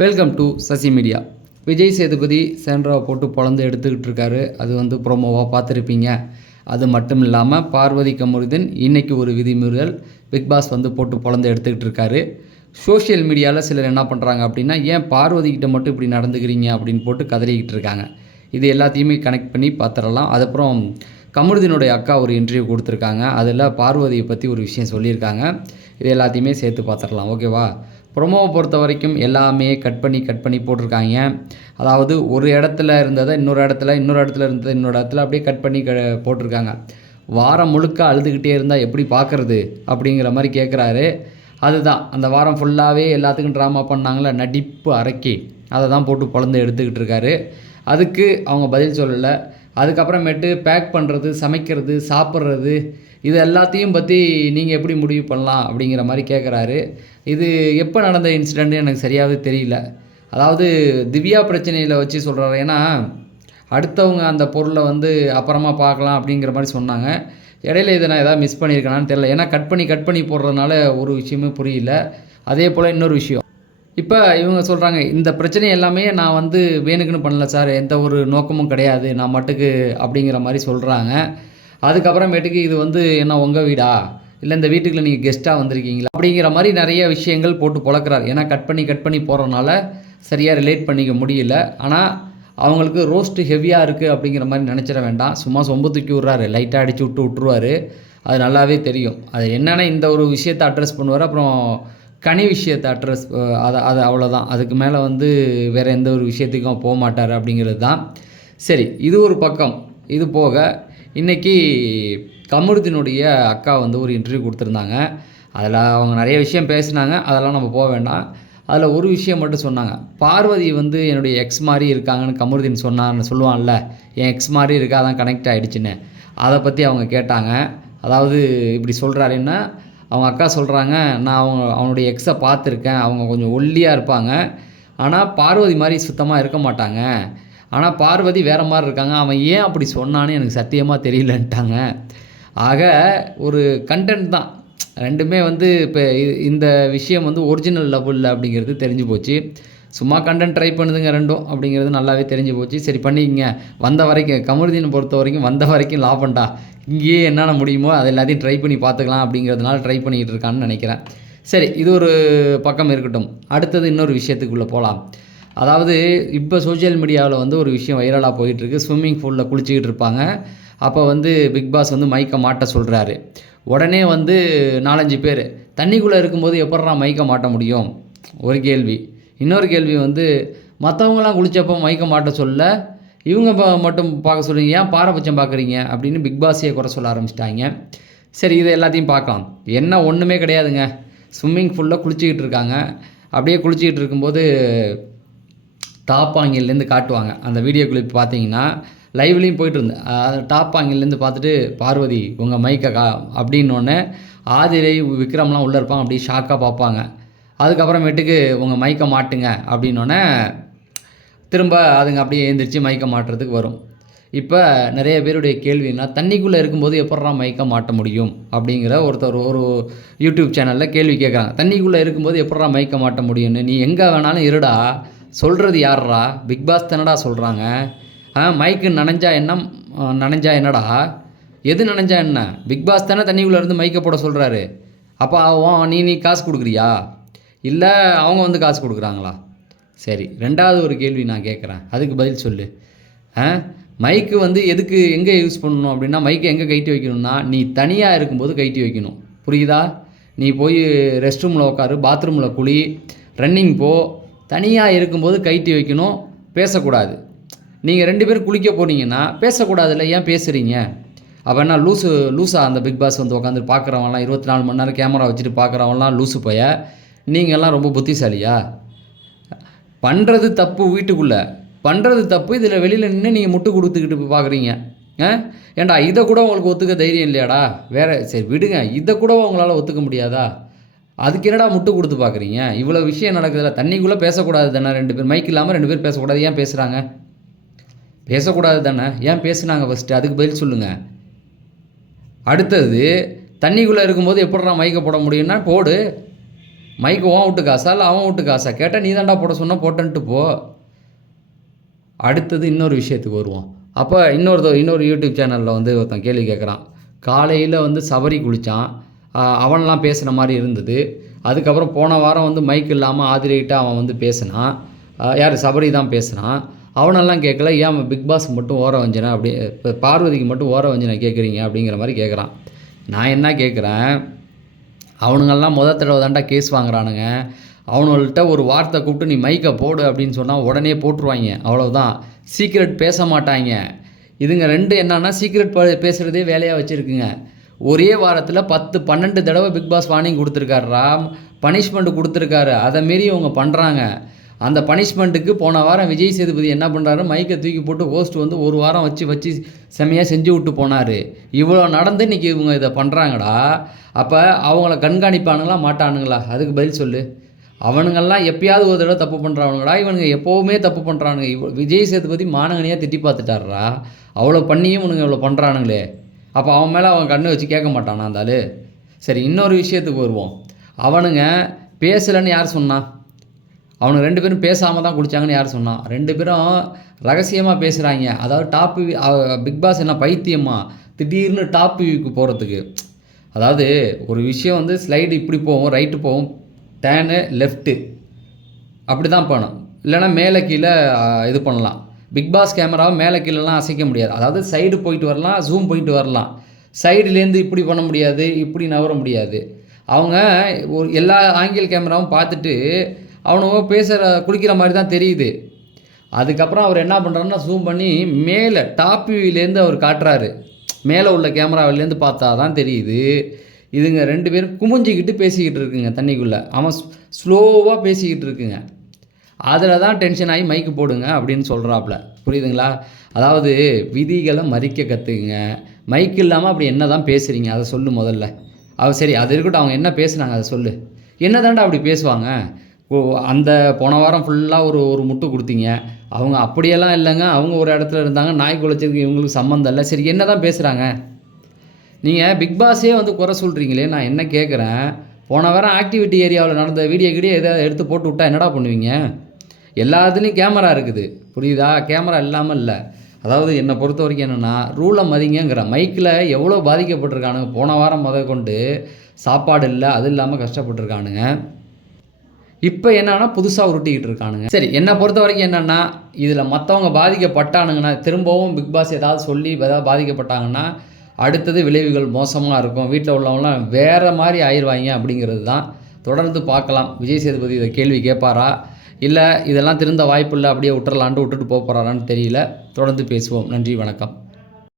Welcome to Sasi media Vijay Sethupathi சேண்ட்ராவை போட்டு பொழந்து எடுத்துக்கிட்டு இருக்காரு. அது வந்து ப்ரோமோவாக பார்த்துருப்பீங்க. அது மட்டும் இல்லாமல் பார்வதி கமுருதன் இன்றைக்கி ஒரு விதிமுறைகள் பிக் பாஸ் வந்து போட்டு பொழந்து எடுத்துக்கிட்டு இருக்காரு. சோஷியல் மீடியாவில் சிலர் என்ன பண்ணுறாங்க அப்படின்னா ஏன் பார்வதிக்கிட்ட மட்டும் இப்படி நடந்துக்கிறீங்க? அப்படின்னு போட்டு கதறிக்கிட்டு இருக்காங்க. இது எல்லாத்தையுமே கனெக்ட் பண்ணி பார்த்துடலாம். அதுக்கப்புறம் கமருதீனுடைய அக்கா ஒரு இன்டர்வியூ கொடுத்துருக்காங்க. அதில் பார்வதியை பற்றி ஒரு விஷயம் சொல்லியிருக்காங்க. இது எல்லாத்தையுமே சேர்த்து பார்த்துடலாம். ஓகேவா ப்ரொமோவை பொறுத்த வரைக்கும் எல்லாமே கட் பண்ணி கட் பண்ணி போட்டிருக்காங்க. அதாவது ஒரு இடத்துல இருந்ததை இன்னொரு இடத்துல இன்னொரு இடத்துல இருந்ததை இன்னொரு இடத்துல அப்படியே கட் பண்ணி க போட்டிருக்காங்க. வாரம் முழுக்க அழுதுகிட்டே இருந்தால் எப்படி பார்க்குறது அப்படிங்கிற மாதிரி கேட்குறாரு அதுதான். அந்த வாரம் ஃபுல்லாகவே எல்லாத்துக்கும் ட்ராமா பண்ணாங்களே நடிப்பு அரைக்கி. அதை தான் போட்டு பொழந்து எடுத்துக்கிட்டு இருக்காரு. அதுக்கு அவங்க பதில் சொல்லலை. அதுக்கப்புறமேட்டு பேக் பண்ணுறது சமைக்கிறது சாப்பிட்றது இது எல்லாத்தையும் பற்றி நீங்கள் எப்படி முடிவு பண்ணலாம் அப்படிங்கிற மாதிரி கேட்குறாரு இது எப்போ நடந்த இன்சிடெண்ட்டு எனக்கு சரியாகவே தெரியல. அதாவது திவ்யா பிரச்சனையில் வச்சு சொல்கிறாரு ஏன்னா அடுத்தவங்க அந்த பொருளை வந்து அப்புறமா பார்க்கலாம் அப்படிங்கிற மாதிரி சொன்னாங்க. இடையில இதை நான் எதாவது மிஸ் பண்ணியிருக்கேனான்னு தெரியல. ஏன்னா கட் பண்ணி கட் பண்ணி போடுறதுனால ஒரு விஷயமே புரியல. அதே போல் இன்னொரு விஷயம். இப்போ இவங்க சொல்கிறாங்க இந்த பிரச்சனை எல்லாமே நான் வந்து வேணுக்குன்னு பண்ணல சார். எந்த ஒரு நோக்கமும் கிடையாது. நான் மட்டுக்கு அப்படிங்கிற மாதிரி சொல்கிறாங்க அதுக்கப்புறமேட்டுக்கு இது வந்து என்ன உங்கள் வீடா? இல்லை இந்த வீட்டுக்குள்ள நீங்கள் கெஸ்ட்டாக வந்திருக்கீங்களா? அப்படிங்கிற மாதிரி நிறைய விஷயங்கள் போட்டு பழக்கிறார். ஏன்னா கட் பண்ணி கட் பண்ணி போகிறனால சரியாக ரிலேட் பண்ணிக்க முடியல. ஆனால் அவங்களுக்கு ரோஸ்ட்டு ஹெவியாக இருக்குது அப்படிங்கிற மாதிரி நினச்சிட வேண்டாம். சும்மா சொம்பு தூக்கி விட்றாரு. லைட்டாக அடித்து விட்டு விட்ருவாரு அது நல்லாவே தெரியும். அது என்னென்னா இந்த ஒரு விஷயத்தை அட்ரஸ் பண்ணுவார். அப்புறம் கனி விஷயத்தை அட்ரஸ் அது அது அவ்வளோதான் அதுக்கு மேலே வந்து வேறு எந்த ஒரு விஷயத்துக்கும் போக மாட்டார் அப்படிங்கிறது தான். சரி இது ஒரு பக்கம். இது போக இன்றைக்கி கமருதீனுடைய அக்கா வந்து ஒரு இன்டர்வியூ கொடுத்துருந்தாங்க. அதில் அவங்க நிறைய விஷயம் பேசினாங்க. அதெல்லாம் நம்ம போக வேண்டாம். அதில் ஒரு விஷயம் மட்டும் சொன்னாங்க. பார்வதி வந்து என்னுடைய எக்ஸ் மாதிரி இருக்காங்கன்னு கமருதீன் சொன்னான்னு சொல்லுவான்ல. என் எக்ஸ் மாதிரி இருக்கா? அதான் கனெக்ட் ஆகிடுச்சின்னு அதை பற்றி அவங்க கேட்டாங்க. அதாவது இப்படி சொல்கிறாருன்னா அவங்க அக்கா சொல்கிறாங்க நான் அவங்க அவனுடைய எக்ஸை பார்த்துருக்கேன். அவங்க கொஞ்சம் ஒல்லியாக இருப்பாங்க. ஆனால் பார்வதி மாதிரி சுத்தமாக இருக்க மாட்டாங்க. ஆனால் பார்வதி வேறு மாதிரி இருக்காங்க. அவன் ஏன் அப்படி சொன்னான்னு எனக்கு சத்தியமாக தெரியலன்ட்டாங்க. ஆக ஒரு கண்டென்ட் தான். ரெண்டுமே வந்து இப்போ இந்த விஷயம் வந்து ஒரிஜினல் லெவலில் இல்லை அப்படிங்கிறது தெரிஞ்சு போச்சு. சும்மா கண்டென்ட் ட்ரை பண்ணுதுங்க ரெண்டும் அப்படிங்கிறது நல்லாவே தெரிஞ்சு போச்சு. சரி பண்ணிக்கங்க. வந்த வரைக்கும் கமருதீனை பொறுத்த வரைக்கும் வந்த வரைக்கும் லாபண்டா இங்கேயே என்னென்ன முடியுமோ அது எல்லாத்தையும் ட்ரை பண்ணி பார்த்துக்கலாம் அப்படிங்கிறதுனால ட்ரை பண்ணிகிட்டு இருக்கான்னு நினைக்கிறேன். சரி இது ஒரு பக்கம் இருக்கட்டும். அடுத்தது இன்னொரு விஷயத்துக்குள்ளே போகலாம் அதாவது இப்போ சோஷியல் மீடியாவில் வந்து ஒரு விஷயம் வைரலாக போயிட்டுருக்கு. ஸ்விம்மிங் பூலில் குளிச்சிக்கிட்டு இருப்பாங்க. அப்போ வந்து பிக் பாஸ் வந்து மைக்கை மாட்ட சொல்கிறாரு உடனே வந்து நாலஞ்சு பேர் தண்ணிக்குள்ளே இருக்கும்போது எப்படா மைக்கை மாட்ட முடியும்? ஒரு கேள்வி. இன்னொரு கேள்வி வந்து மற்றவங்களாம் குளித்தப்போ மைக்க மாட்ட சொல்ல? இவங்க மட்டும் பார்க்க சொல்லுங்க ஏன் பாரபட்சம் பார்க்குறீங்க? அப்படின்னு பிக் பாஸையே குறை சொல்ல ஆரம்பிச்சிட்டாங்க. சரி இதை எல்லாத்தையும் பார்க்கலாம். என்ன ஒன்றுமே கிடையாதுங்க. ஸ்விம்மிங் ஃபுல்லாக குளிச்சிக்கிட்டு இருக்காங்க. அப்படியே குளிச்சிக்கிட்டு இருக்கும்போது டாப் ஆங்கிலேருந்து காட்டுவாங்க. அந்த வீடியோ கிளிப் பார்த்தீங்கன்னா லைவ்லேயும் போயிட்டு இருந்தேன் டாப் ஆங்கிலேருந்து பார்த்துட்டு பார்வதி உங்கள் மைக்கை கா அப்படின்னோடனே ஆதிரை விக்ரம்லாம் உள்ளே இருப்பாங்க. அப்படியே ஷாக்காக பார்ப்பாங்க. அதுக்கப்புறமேட்டுக்கு உங்கள் மைக்கை மாட்டுங்க அப்படின்னோடனே திரும்ப அதுங்க அப்படியே எழுந்திரிச்சு மைக்கை மாட்டுறதுக்கு வரும். இப்போ நிறைய பேருடைய கேள்வினா தண்ணிக்குள்ளே இருக்கும்போது எப்பட்றா மைக்கை மாட்ட முடியும்? அப்படிங்கிற ஒருத்தர் ஒரு யூடியூப் சேனலில் கேள்வி கேட்குறாங்க. தண்ணிக்குள்ளே இருக்கும்போது எப்பட்றா மைக்கை மாட்ட முடியும்னு? நீ எங்கே வேணாலும் இருடா. சொல்கிறது யார்ரா பிக் பாஸ் தானடா சொல்கிறாங்க ஆ மைக்கு நனைஞ்சா என்ன நனைஞ்சா என்னடா? எது நனைஞ்சா என்ன? பிக் பாஸ் தானே தண்ணிக்குள்ளே இருந்து மைக்கை போட சொல்கிறாரு அப்போ அவன் நீ நீ காசு கொடுக்குறியா? இல்லை அவங்க வந்து காசு கொடுக்குறாங்களா? சரி ரெண்டாவது ஒரு கேள்வி நான் கேட்குறேன். அதுக்கு பதில் சொல்லு. ஆ மைக்கு வந்து எதுக்கு எங்கே யூஸ் பண்ணணும் அப்படின்னா மைக்கை எங்கே கைட்டி வைக்கணும்னா நீ தனியாக இருக்கும்போது கைட்டி வைக்கணும். புரியுதா? நீ போய் ரெஸ்ட் ரூமில் உட்காரு பாத்ரூமில் குழி ரன்னிங் போ தனியாக இருக்கும்போது கைட்டி வைக்கணும் பேசக்கூடாது. நீங்கள் ரெண்டு பேரும் குளிக்க போனீங்கன்னா பேசக்கூடாதுல்ல ஏன் பேசுகிறீங்க அப்போ என்ன லூசு லூஸாக அந்த பிக் பாஸ் வந்து உட்காந்து பார்க்குறவன்லாம் இருபத்தி நாலு மணி நேரம் கேமரா வச்சுட்டு பார்க்குறவன்லாம் லூசு போய. நீங்கள்லாம் ரொம்ப புத்திசாலியா? பண்ணுறது தப்பு வீட்டுக்குள்ளே. பண்ணுறது தப்பு இதில் வெளியில் நின்று நீங்கள் முட்டு கொடுத்துக்கிட்டு பார்க்குறீங்க ஆ? ஏன்டா இதை கூட உங்களுக்கு ஒத்துக்க தைரியம் இல்லையாடா? வேறு சரி விடுங்க இதை கூட உங்களால் ஒத்துக்க முடியாதா? அதுக்கு என்னடா முட்டு கொடுத்து பார்க்குறீங்க? இவ்வளோ விஷயம் நடக்குதுல்ல தண்ணிக்குள்ளே பேசக்கூடாது தானே ரெண்டு பேர் மைக் இல்லாமல் ரெண்டு பேர் பேசக்கூடாது ஏன் பேசுகிறாங்க பேசக்கூடாது தானே? ஏன் பேசுனாங்க ஃபஸ்ட்டு அதுக்கு பதில் சொல்லுங்கள் அடுத்தது தண்ணிக்குள்ளே இருக்கும்போது எப்படிடா மைக்கை போட முடியும்னா போடு. மைக்கு உன் விட்டு காசா இல்லை அவன் விட்டு காசா? கேட்டால் நீ தாண்டா போட சொன்ன போட்டன்ட்டு போ. அடுத்தது இன்னொரு விஷயத்துக்கு வருவோம். அப்போ இன்னொரு இன்னொரு யூடியூப் சேனலில் வந்து ஒருத்தன் கேள்வி கேட்குறான் காலையில் வந்து சபரி குளித்தான் அவன்லாம் பேசுகிற மாதிரி இருந்தது. அதுக்கப்புறம் போன வாரம் வந்து மைக் இல்லாமல் ஆதிரிகிட்ட அவன் வந்து பேசினான். யார்? சபரி தான் பேசுனான். அவனெல்லாம் கேட்கல ஏன் அவன் பிக் பாஸ் மட்டும் ஓர வஞ்சனா? அப்படி இப்போ பார்வதிக்கு மட்டும் ஓர வஞ்சனை கேட்குறீங்க அப்படிங்கிற மாதிரி கேட்குறான் நான் என்ன கேட்குறேன் அவனுங்கெல்லாம் முத தடவை தாண்டா கேஸ் வாங்குறானுங்க. அவனுங்கள்ட்ட ஒரு வார்த்தை கூப்பிட்டு நீ மைக்கை போடு அப்படின்னு சொன்னால் உடனே போட்டுருவாங்க. அவ்வளோதான் சீக்ரெட் பேச மாட்டாங்க. இதுங்க ரெண்டு என்னன்னா சீக்ரெட் பேசுகிறதே வேலையாக வச்சுருக்குங்க. ஒரே வாரத்தில் பத்து பன்னெண்டு தடவை பிக் பாஸ் வார்னிங் கொடுத்துருக்காருரா பனிஷ்மெண்ட் கொடுத்துருக்காரு. அதை மாரி இவங்க பண்ணுறாங்க அந்த பனிஷ்மெண்ட்டுக்கு போன வாரம் விஜய் சேதுபதி என்ன பண்ணுறாரு மைக்கை தூக்கி போட்டு ஹோஸ்ட் வந்து ஒரு வாரம் வச்சு வச்சு செம்மையாக செஞ்சு விட்டு போனார். இவ்வளோ நடந்து இன்றைக்கி இவங்க இதை பண்ணுறாங்கடா அப்போ அவங்கள கண்காணிப்பானுங்களா மாட்டானுங்களா? அதுக்கு பதில் சொல்லு. அவனுங்கெல்லாம் எப்பயாவது ஒரு தடவை தப்பு பண்ணுறானுங்கடா இவனுங்க எப்போவுமே தப்பு பண்ணுறானுங்க இவ் விஜய் சேதுபதி மானங்கனியாக திட்டி பார்த்துட்டாரா அவ்வளோ பண்ணியும் இவனுங்க இவ்வளோ பண்ணுறானுங்களே அப்போ அவன் மேலே அவன் கண்ணை வச்சு கேட்க மாட்டானா அந்த சரி இன்னொரு விஷயத்துக்கு வருவோம். அவனுங்க பேசலைன்னு யார் சொன்னான் அவனுங்க ரெண்டு பேரும் பேசாமல் தான் குடித்தாங்கன்னு யார் சொன்னான் ரெண்டு பேரும் ரகசியமாக பேசுகிறாங்க அதாவது டாப் பிக் பாஸ் என்ன பைத்தியமா? திடீர்னு டாப் வியூக்கு போகிறதுக்கு அதாவது ஒரு விஷயம் வந்து ஸ்லைடு இப்படி போகும் ரைட்டு போகும் டேனு லெஃப்ட்டு. அப்படி தான் பண்ணணும். இல்லைன்னா மேலே கீழே இது பண்ணலாம். பிக் பாஸ் கேமராவை மேலே கீழெலாம் அசைக்க முடியாது. அதாவது சைடு போயிட்டு வரலாம் ஜூம் போயிட்டு வரலாம். சைடுலேருந்து இப்படி பண்ண முடியாது இப்படி நகர முடியாது. அவங்க ஒரு எல்லா ஆங்கில் கேமராவும் பார்த்துட்டு அவனவோ பேசுகிற குளிக்கிற மாதிரி தான் தெரியுது. அதுக்கப்புறம் அவர் என்ன பண்ணுறாருன்னா ஜூம் பண்ணி மேலே டாப் வியூலேருந்து அவர் காட்டுறாரு. மேலே உள்ள கேமராவிலேருந்து பார்த்தா தான் தெரியுது. இதுங்க ரெண்டு பேரும் குமிஞ்சிக்கிட்டு பேசிக்கிட்டு இருக்குங்க தண்ணிக்குள்ளே. அவன் ஸ்லோவாக பேசிக்கிட்டு இருக்குங்க. அதில் தான் டென்ஷன் ஆகி மைக்கு போடுங்க அப்படின்னு சொல்கிறாப்புல புரியுதுங்களா? அதாவது விதிகளை மதிக்க கற்றுக்குங்க மைக் இல்லாமல் அப்படி என்ன தான் பேசுகிறீங்க அதை சொல்லு முதல்ல. அவ சரி அது இருக்கட்டும். அவங்க என்ன பேசுனாங்க? அதை சொல்லு. என்ன தாண்டா அப்படி பேசுவாங்க? ஓ அந்த போன வாரம் ஃபுல்லாக ஒரு ஒரு முட்டு கொடுத்தீங்க. அவங்க அப்படியெல்லாம் இல்லைங்க. அவங்க ஒரு இடத்துல இருந்தாங்க. நாய் குலைச்சதுக்கு இவங்களுக்கு சம்மந்தம் இல்லை. சரி என்ன தான் பேசுகிறாங்க நீங்கள் பிக் பாஸே வந்து குறை சொல்கிறீங்களே நான் என்ன கேட்குறேன் போன வாரம் ஆக்டிவிட்டி ஏரியாவில் நடந்த வீடியோ கீடியோ எதாவது எடுத்து போட்டு விட்டா என்னடா பண்ணுவீங்க? எல்லாத்துலேயும் கேமரா இருக்குது. புரியுதா? கேமரா இல்லாமல் இல்லை. அதாவது என்னை பொறுத்த வரைக்கும் என்னென்னா ரூலை மதிங்கிற மைக்கில் எவ்வளோ பாதிக்கப்பட்டிருக்கானுங்க? போன வாரம் முத கொண்டு சாப்பாடு இல்லை அது இல்லாமல் கஷ்டப்பட்டிருக்கானுங்க. இப்போ என்னன்னா புதுசாக உருட்டிக்கிட்டு இருக்கானுங்க. சரி என்னை பொறுத்த வரைக்கும் என்னென்னா இதில் மற்றவங்க பாதிக்கப்பட்டானுங்கன்னா திரும்பவும் பிக் பாஸ் ஏதாவது சொல்லி ஏதாவது பாதிக்கப்பட்டாங்கன்னா அடுத்தது விளைவுகள் மோசமாக இருக்கும். வீட்டில் உள்ளவங்களாம் வேறு மாதிரி ஆயிடுவாங்க அப்படிங்கிறது தான். தொடர்ந்து பார்க்கலாம். விஜய் சேதுபதி இதை கேள்வி கேட்பாரா? இல்லை இதெல்லாம் திருந்த வாய்ப்பு இல்லை அப்படியே விட்டுறலான்ட்டு விட்டுட்டு போக போகிறாரான்னு தெரியல. தொடர்ந்து பேசுவோம். நன்றி வணக்கம்.